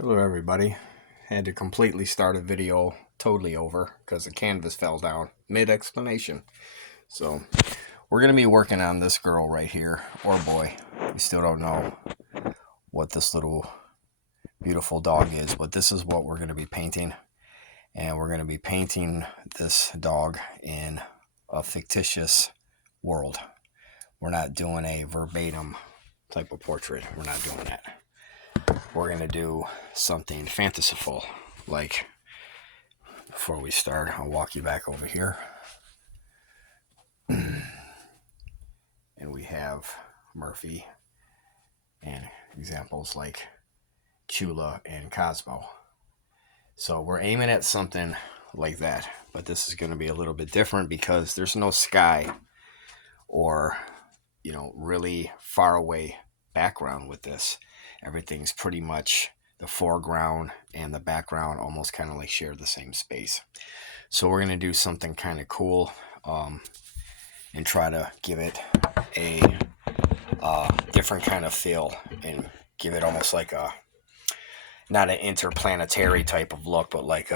Hello everybody. Had to completely start a video totally over because the canvas fell down mid-explanation. So we're going to be working on this girl right here, or boy. We still don't know what this little beautiful dog is, but this is what we're going to be painting. And we're going to be painting this dog in a fictitious world. We're not doing a verbatim type of portrait. We're not doing that. We're going to do something fanciful. Like, before we start, I'll walk you back over here. And we have Murphy and examples like Chula and Cosmo. So we're aiming at something like that. But this is going to be a little bit different because there's no sky or, really far away background with this. Everything's pretty much the foreground and the background almost kind of like share the same space. So we're going to do something kind of cool and try to give it a different kind of feel and give it almost like a, not an interplanetary type of look, but like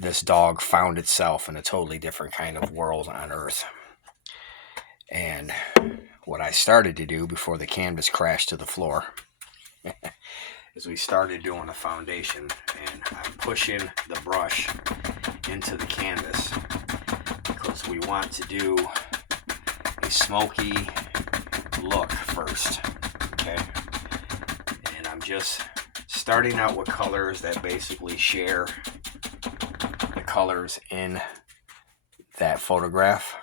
this dog found itself in a totally different kind of world on Earth. And what I started to do before the canvas crashed to the floor is we started doing a foundation, and I'm pushing the brush into the canvas because we want to do a smoky look first, okay? And I'm just starting out with colors that basically share the colors in that photograph.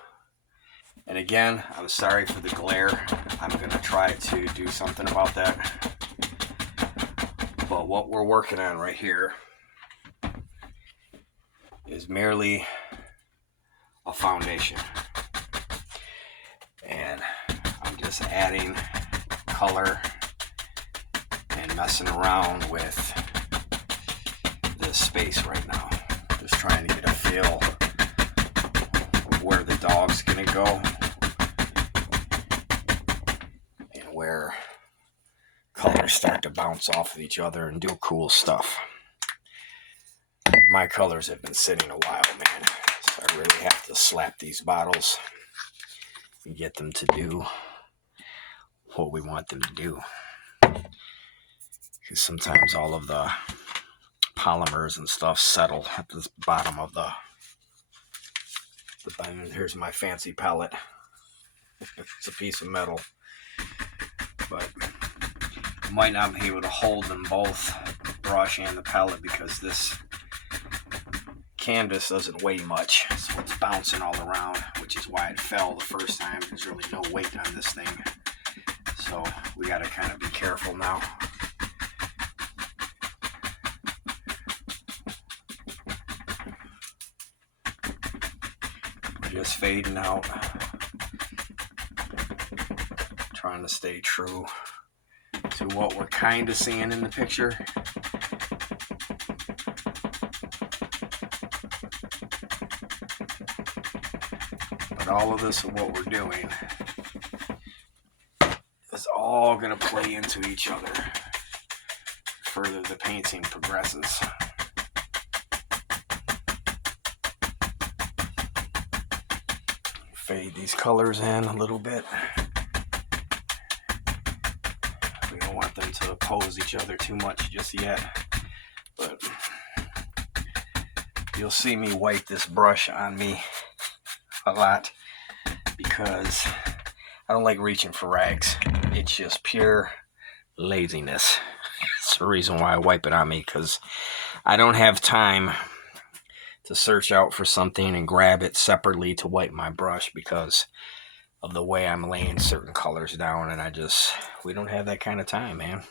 And again, I'm sorry for the glare. I'm going to try to do something about that. But what we're working on right here is merely a foundation. And I'm just adding color and messing around with this space right now. Just trying to get a feel of where the dog's going to go and where colors start to bounce off of each other and do cool stuff. My colors have been sitting a while, man, so I really have to slap these bottles and get them to do what we want them to do. Because sometimes all of the polymers and stuff settle at the bottom of the here's my fancy palette. It's a piece of metal, but I might not be able to hold them both, the brush and the palette, because this canvas doesn't weigh much, so it's bouncing all around, which is why it fell the first time. There's really no weight on this thing, so we got to kind of be careful now. We're just fading out, trying to stay true to what we're kind of seeing in the picture. But all of this, what we're doing, is all going to play into each other further the painting progresses. Fade these colors in a little bit. We don't want them to oppose each other too much just yet, but you'll see me wipe this brush on me a lot because I don't like reaching for rags. It's just pure laziness. It's the reason why I wipe it on me, because I don't have time to search out for something and grab it separately to wipe my brush because of the way I'm laying certain colors down, and we don't have that kind of time, man.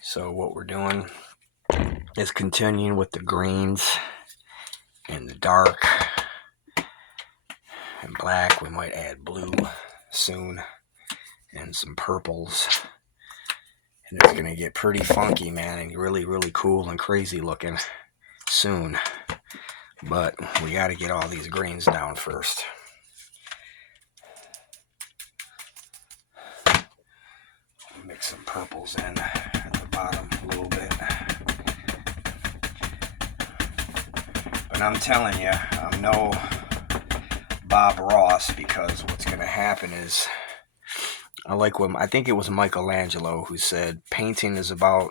So what we're doing is continuing with the greens and the dark and black. We might add blue soon and some purples, and it's gonna get pretty funky, man, and really, really cool and crazy looking soon. But we got to get all these greens down first. Mix some purples in at the bottom. But I'm telling you, I'm no Bob Ross, because what's going to happen is, I think it was Michelangelo who said painting is about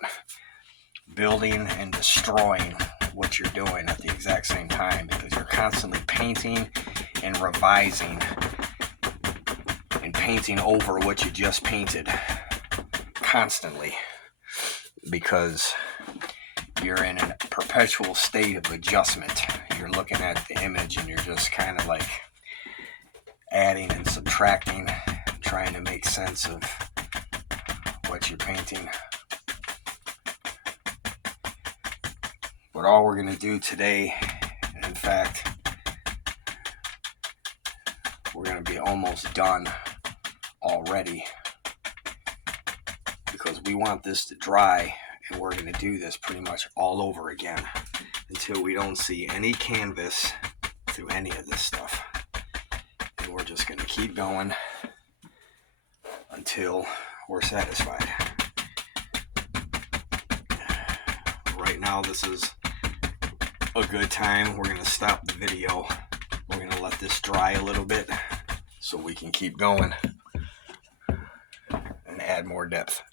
building and destroying what you're doing at the exact same time, because you're constantly painting and revising and painting over what you just painted constantly, because you're in a perpetual state of adjustment. You're looking at the image and you're just kind of like adding and subtracting, trying to make sense of what you're painting. But all we're going to do today, and in fact, we're going to be almost done already, because we want this to dry, and we're going to do this pretty much all over again until we don't see any canvas through any of this stuff. And we're just going to keep going until we're satisfied. Right now, this is a good time. We're going to stop the video. We're going to let this dry a little bit so we can keep going and add more depth.